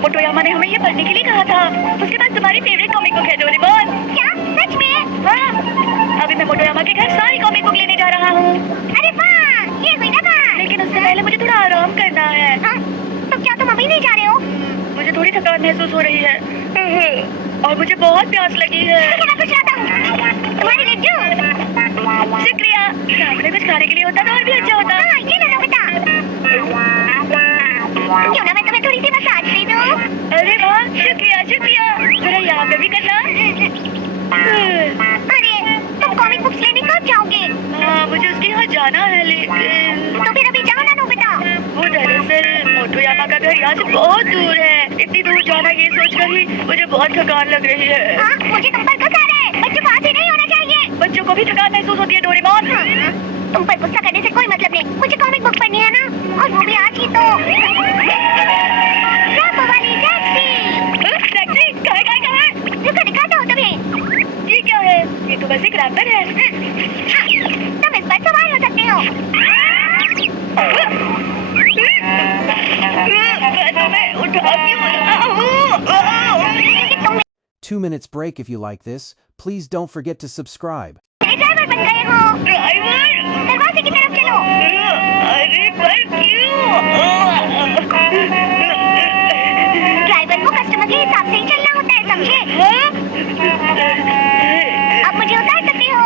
मोटोयामा ने हमें ये पढ़ने के लिए कहा था। उसके पास तुम्हारी फेवरेट कॉमिक बुक है डोरेमोन। क्या सच में? हाँ, अभी मैं मोटोयामा के घर सारी कॉमिक बुक लेने जा रहा हूँ। अरे वाह, ये हुई ना बात। लेकिन उससे पहले मुझे थोड़ा आराम करना है। तो क्या तुम अभी नहीं जा रहे हो? मुझे थोड़ी थकान महसूस हो रही है और मुझे बहुत प्यास लगी है। तो मैं कुछ लाता हूँ तुम्हारे लिए जूस। शुक्रिया। सामने कुछ खाने के लिए होता तो और भी अच्छा होता। हाँ, ये लो बेटा। क्यों ना मैं तुम्हें थोड़ी सी मसाज दे दूँ? अरे वाह, शुक्रिया शुक्रिया। जरा यहाँ पे भी करना। अरे तुम कॉमिक बुक्स लेने कब जाओगे? हाँ, मुझे उसके यहाँ जाना है लेकिन तो फिर अभी जाओ ना नोबिता। वो दरअसल मोटोयामा का घर यहाँ से बहुत दूर है। इतनी दूर जाना ये सोचकर ही मुझे बहुत थकान लग रही है। हाँ, मुझे तुम पर गुस्सा है। बच्चों को ऐसे नहीं होना चाहिए। बच्चों को भी थकान महसूस होती है डोरेमोन। तुम पर गुस्सा करने से कोई मतलब नहीं। मुझे कॉमिक बुक पढ़नी है ना, और वो भी आज ही तो। रैपो वाली टैक्सी। टैक्सी कहाँ? रुको, दिखाता हूँ तुम्हें। ये क्या है? ये तो बस एक रैपर है। तुम इस पर सवार हो सकते हो। मैं उठा क्यों रहा हूँ? 2 minutes break. If you like this, please don't forget to subscribe. Driver बन गए हो। ड्राइवर? दरवाजे की तरफ चलो। अरे पर क्यों? ड्राइवर को कस्टमर के हिसाब से ही चलना होता है, समझे? अब मुझे उतार सकते हो।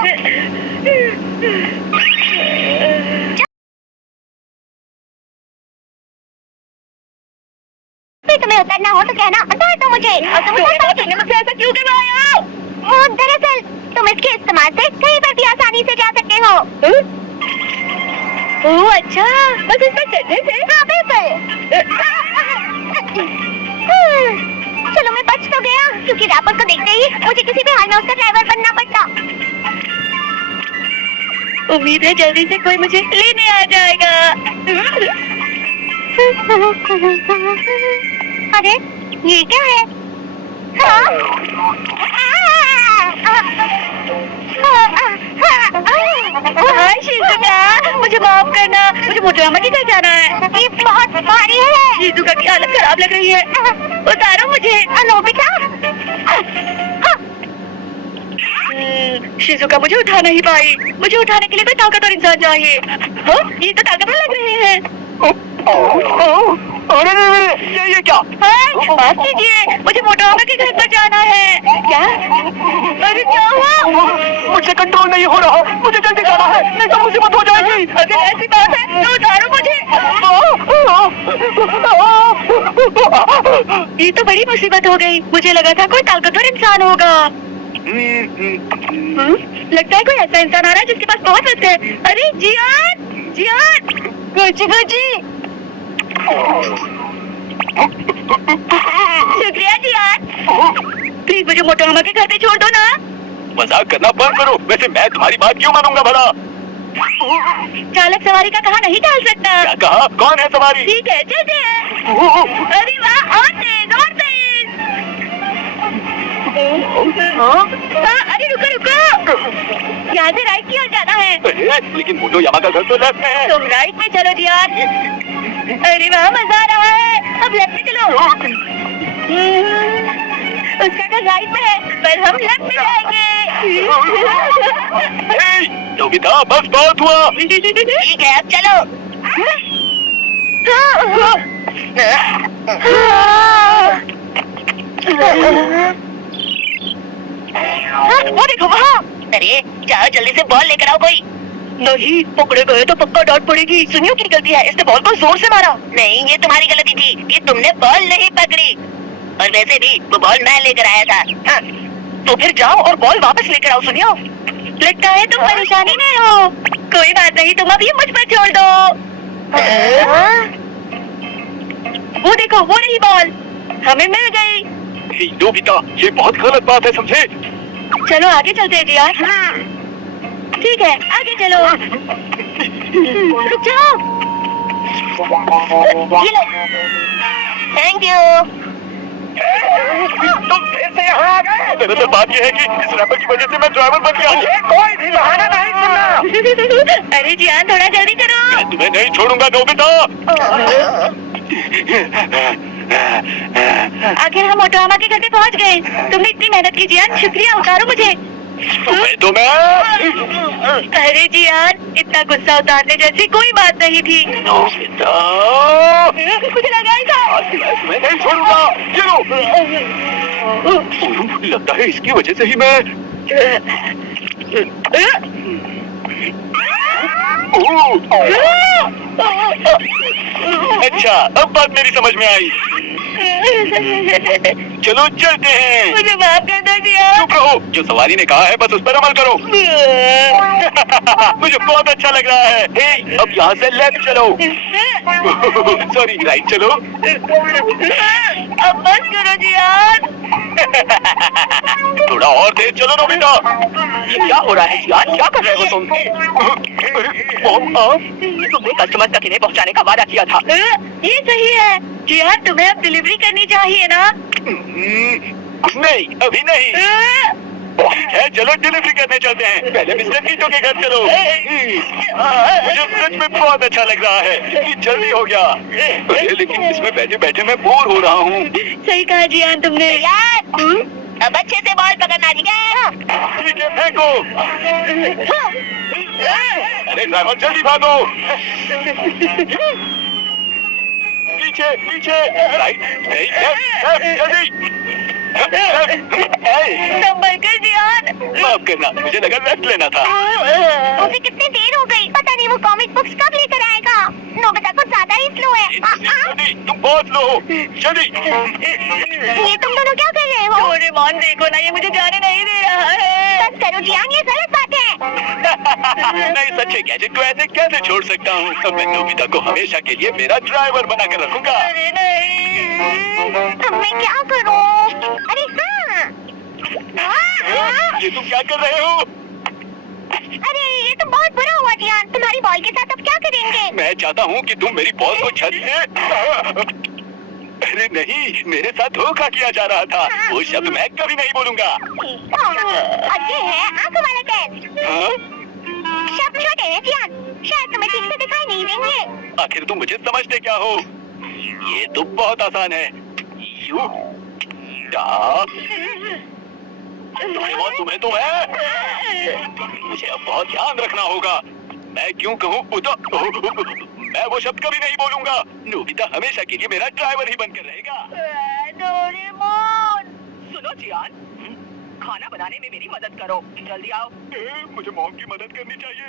जब तुम्हें उतरना हो तो कहना, उतार दो मुझे। और तुम उतार सकते हो। मुझसे ऐसा क्यों करवाया? वो दरअसल तुम इसके इस्तेमाल से कहीं पर भी आसानी से जा सकते हो। ओह अच्छा, बस इस पर चढ़ने से? हाँ बिल्कुल। चलो मैं बच तो गया, क्योंकि रैपर को देखते ही मुझे किसी भी हाल में उसका ड्राइवर बनना पड़ता। उम्मीद है जल्दी से कोई मुझे लेने आ जाएगा। अरे ये क्या है? हाँ? हाय शिजुका, मुझे माफ करना, मुझे मोटोयामा के घर जाना है। ये बहुत भारी है। शिजुका की हालत खराब लग रही है। उतारो मुझे। नोबिता। शिजुका मुझे उठा नहीं पाई। मुझे उठाने के लिए कोई ताकतवर इंसान चाहिए। हाँ, ये तो ताकतवर लग रहे हैं। अरे ये क्या? माफ कीजिए, मुझे मोटोयामा के घर पर जाना है। क्या? अरे क्या हुआ? मुझसे कंट्रोल नहीं हो रहा। मुझे जल्दी जाना है, नहीं तो मुसीबत हो जाएगी। अगर ऐसी बात है तो उतारो मुझे। ये तो बड़ी मुसीबत हो गई। मुझे लगा था कोई ताकतवर इंसान होगा। लगता है कोई ऐसा इंसान आ रहा है जिसके पास बहुत वक्त है। अरे जियान, जियान, गुची। शुक्रिया जियान। प्लीज मुझे मोटोयामा के घर पे छोड़ दो ना। मजाक करना बंद करो। वैसे मैं तुम्हारी बात क्यों मानूंगा भला? चालक सवारी का कहा नहीं टाल सकता। क्या कहा? कौन है सवारी? ठीक है, चलते हैं। अरे वाह, और तेज और तेज। अरे रुको, यहाँ से राइट की ओर जाना है। लेकिन मोटोयामा का घर तो लेफ्ट में है। तुम राइट में चलो जियान। अरे वाह, मजा आ रहा है। अब लेफ्ट में चलो। उसका घर राइट में है, पर हम लेफ्ट में जाएंगे। नोबिता, बस बहुत हुआ। ठीक है, अब चलो। वो देखो वहाँ। अरे जाओ जल्दी से बॉल लेकर आओ कोई। नहीं, पकड़े गए तो पक्का डांट पड़ेगी। सुनियो की गलती है, इसने बॉल को जोर से मारा। नहीं, ये तुम्हारी गलती थी कि तुमने बॉल नहीं पकड़ी। और वैसे भी वो बॉल मैं लेकर आया था। हाँ। तो फिर जाओ और बॉल वापस लेकर आओ। सुनियो, लगता है तुम परेशानी में हो। कोई बात नहीं, तुम अभी मुझ पर छोड़ दो। वो देखो, वो रही बॉल, हमें मिल गई। नोबिता, ये बहुत गलत बात है, समझे? चलो आगे चलते हैं जियान। ठीक है, आगे चलो। रुक जाओ। ये लो। Thank you. तुम फिर से यहाँ आ गए? दरअसल बात यह है कि इस रैपर की वजह से मैं ड्राइवर बन गया। ये कोई भी बहाना नहीं सुनना। अरे जियान, थोड़ा जल्दी करो। मैं तुम्हें नहीं छोड़ूंगा नोबिता। आखिर हम मोटोयामा के घर पे पहुंच गए। तुमने इतनी मेहनत की जियान, शुक्रिया, उतारो मुझे। तो मैं अरे जियान, इतना गुस्सा उतारने जैसी कोई बात नहीं थी। नोबिता, मुझे लगा ही था। आज की मैच मैं नहीं छोड़ूंगा। ये लो। लगता है इसकी वजह से ही मैं अच्छा, अब बात मेरी समझ में आई। चलो चलते हैं। मुझे माफ कर दो जियान। चुप रहो, जो सवारी ने कहा है बस उस पर अमल करो। मुझे बहुत अच्छा लग रहा है। हे, अब यहाँ से लेफ्ट चलो। सॉरी, राइट चलो। अब बस करो जियान। थोड़ा और तेज चलो नोबिता। ये क्या हो रहा है जियान? क्या कर रहे हो तुम? तुमने कस्टमर तक इन्हें पहुंचाने का वादा किया था। ये सही है जियान, तुम्हें अब डिलीवरी करनी चाहिए ना। नहीं, अभी नहीं। ठीक है, चलो डिलीवरी करने चलते हैं। पहले मिस्टर कीटो के घर चलो। मुझे सच में बहुत अच्छा लग रहा है। इतनी जल्दी हो गया। अरे लेकिन इसमें बैठे बैठे मैं बोर हो रहा हूँ। सही कहा जियान तुमने। अब अच्छे से बॉल पकड़ना, ठीक है? ठीक है, फेंको। अरे ड्राइवर जल्दी भागो। पीछे पीछे, राइट, लेफ्ट, जल्दी। संभल कर जियान। माफ करना, मुझे लगा लेफ्ट लेना था। उसे कितनी देर हो गई, पता नहीं वो कॉमिक बुक्स कब लेकर आएगा। नोबिता कुछ ज्यादा ही स्लो है। जल्दी, तुम बहुत स्लो हो। जल्दी। ये तुम दोनों क्या कर रहे हो? डोरेमोन देखो ना, ये मुझे जाने नहीं दे रहा है। बस करो जियान, ये गलत बात है। मैं इस अच्छे गैजेट को ऐसे कैसे छोड़ सकता हूँ? अब मैं नोबिता को हमेशा के लिए मेरा ड्राइवर बना कर रखूंगा। अरे नहीं। अब मैं क्या करूं? अरे हाँ। ये तुम क्या कर रहे हो? अरे ये तो बहुत बुरा हुआ जियान। तुम्हारी बॉल के साथ अब क्या करेंगे? मैं चाहता हूँ कि तुम मेरी बॉल को छत से। अरे नहीं, मेरे साथ धोखा किया जा रहा था। वो शब्द मैं कभी नहीं बोलूंगा। और ये है आंखों वाला टेस्ट। हाँ? शब्द छोटे हैं जियान, शायद तुम्हें ठीक से दिखाई नहीं देंगे। आखिर तुम मुझे समझते क्या हो? ये तो बहुत आसान है। यू मुझे अब बहुत ध्यान रखना होगा। मैं क्यों कहूँ मैं वो शब्द कभी नहीं बोलूंगा। नोबिता हमेशा के लिए मेरा ड्राइवर ही बनकर रहेगा। डोरेमोन, सुनो जियान, खाना बनाने में मेरी मदद करो। जल्दी आओ। मुझे मॉम की मदद करनी चाहिए।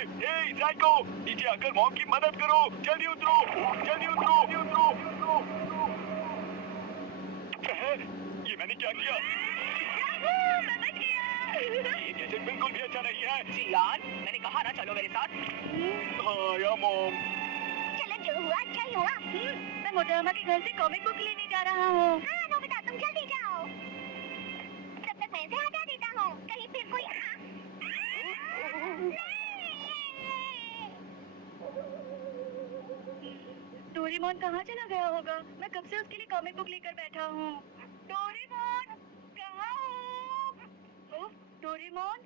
साइको, नीचे आकर मॉम की मदद करो। जल्दी उतरो, जल्दी उतरो, जल्दी उतरो, उतरो। ये मैंने क्या किया? ये गैजेट बिल्कुल भी अच्छा नहीं है। जियान, मैंने कहा ना चलो मेरे साथ। हाँ या मॉम। चलो जो हुआ अच्छा ही हुआ। मैं मोटोयामा के घर से कॉमिक बुक लेने जा रहा हूँ। हाँ नोबिता, तुम जल्दी जाओ। तब तक मैं इसे हटा देता हूँ, कहीं फिर कोई डोरेमोन कहाँ चला गया होगा? मैं कब से उसके लिए कॉमिक बुक लेकर बैठा हूँ। डोरेमोन, कहाँ हो? ओह, डोरेमोन,